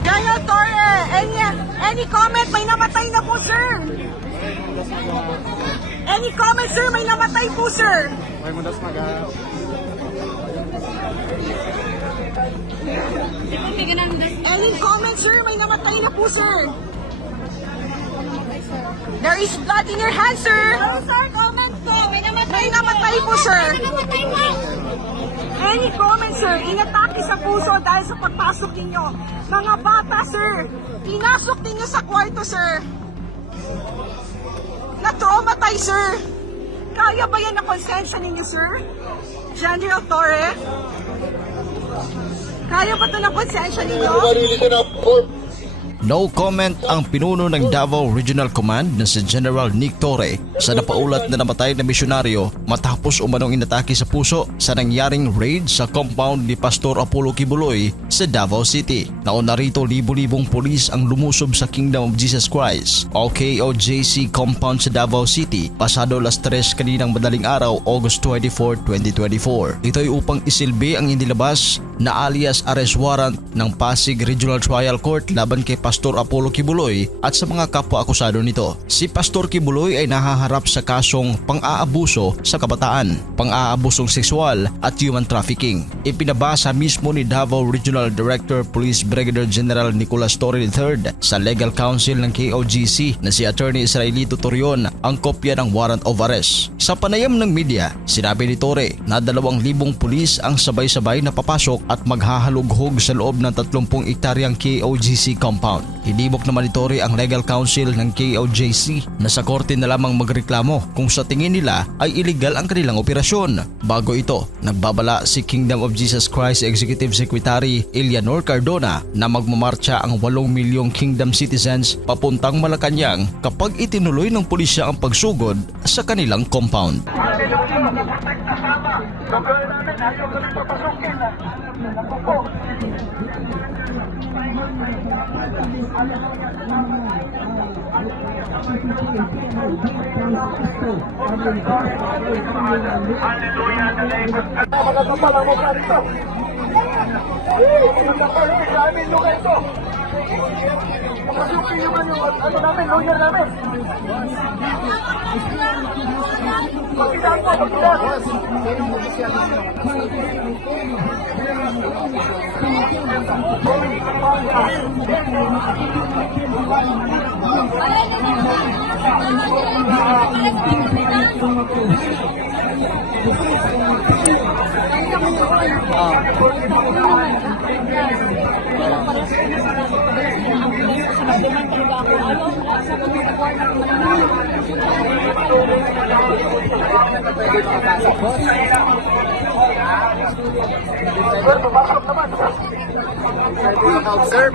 General Torre, any comment? May namatay na po, sir. Any comment, sir? May namatay po, sir. May mudas maga. Any comment, sir? May namatay na po, sir. There is blood in your hand, sir. Oh, sir, comment po. May namatay po, sir. Namatay po. Any comment, sir? Inatake sa puso dahil sa pagpasok ninyo. Mga bata, sir. Pinasok ninyo sa kwarto, sir. Na-traumatize, sir. Kaya ba yan na konsensya ninyo, sir? General Torre? Kaya ba ito na konsensya ninyo? No comment ang pinuno ng Davao Regional Command na si General Nick Torre sa napaulat na namatay na misyonaryo matapos umanong inatake sa puso sa nangyaring raid sa compound ni Pastor Apollo Kibuloy sa Davao City. Nauna rito libu-libong pulis ang lumusob sa Kingdom of Jesus Christ o KOJC compound sa Davao City pasado alas 3 kaninang madaling araw, August 24, 2024. Ito'y upang isilbi ang inilabas na alias arrest warrant ng Pasig Regional Trial Court laban kay Pastor Apollo Kibuloy at sa mga kapwa-akusado nito. Si Pastor Kibuloy ay nahaharap sa kasong pang-aabuso sa kabataan, pang-aabusong sexual at human trafficking. Ipinabasa mismo ni Davao Regional Director Police Brigadier General Nicolas Torre III sa Legal Counsel ng KOGC na si Attorney Israelito Torion ang kopya ng warrant of arrest. Sa panayam ng media, sinabi ni Torre na 2,000 pulis ang sabay-sabay na papasok at maghahalughog sa loob ng 30 ektaryang KOGC compound. Hinimok naman ni Torre ang legal counsel ng KOJC na sa korte na lamang magreklamo kung sa tingin nila ay illegal ang kanilang operasyon. Bago ito, nagbabala si Kingdom of Jesus Christ Executive Secretary Eleanor Cardona na magmamarcha ang 8 milyong Kingdom citizens papuntang Malacanang kapag itinuloy ng pulisya ang pagsugod sa kanilang compound. Magkakapal ang mukha dito. Maraming lugar ito. Masukin naman yung ano namin, lawyer namin. Pagkidaan po, pagkidaan. Observe.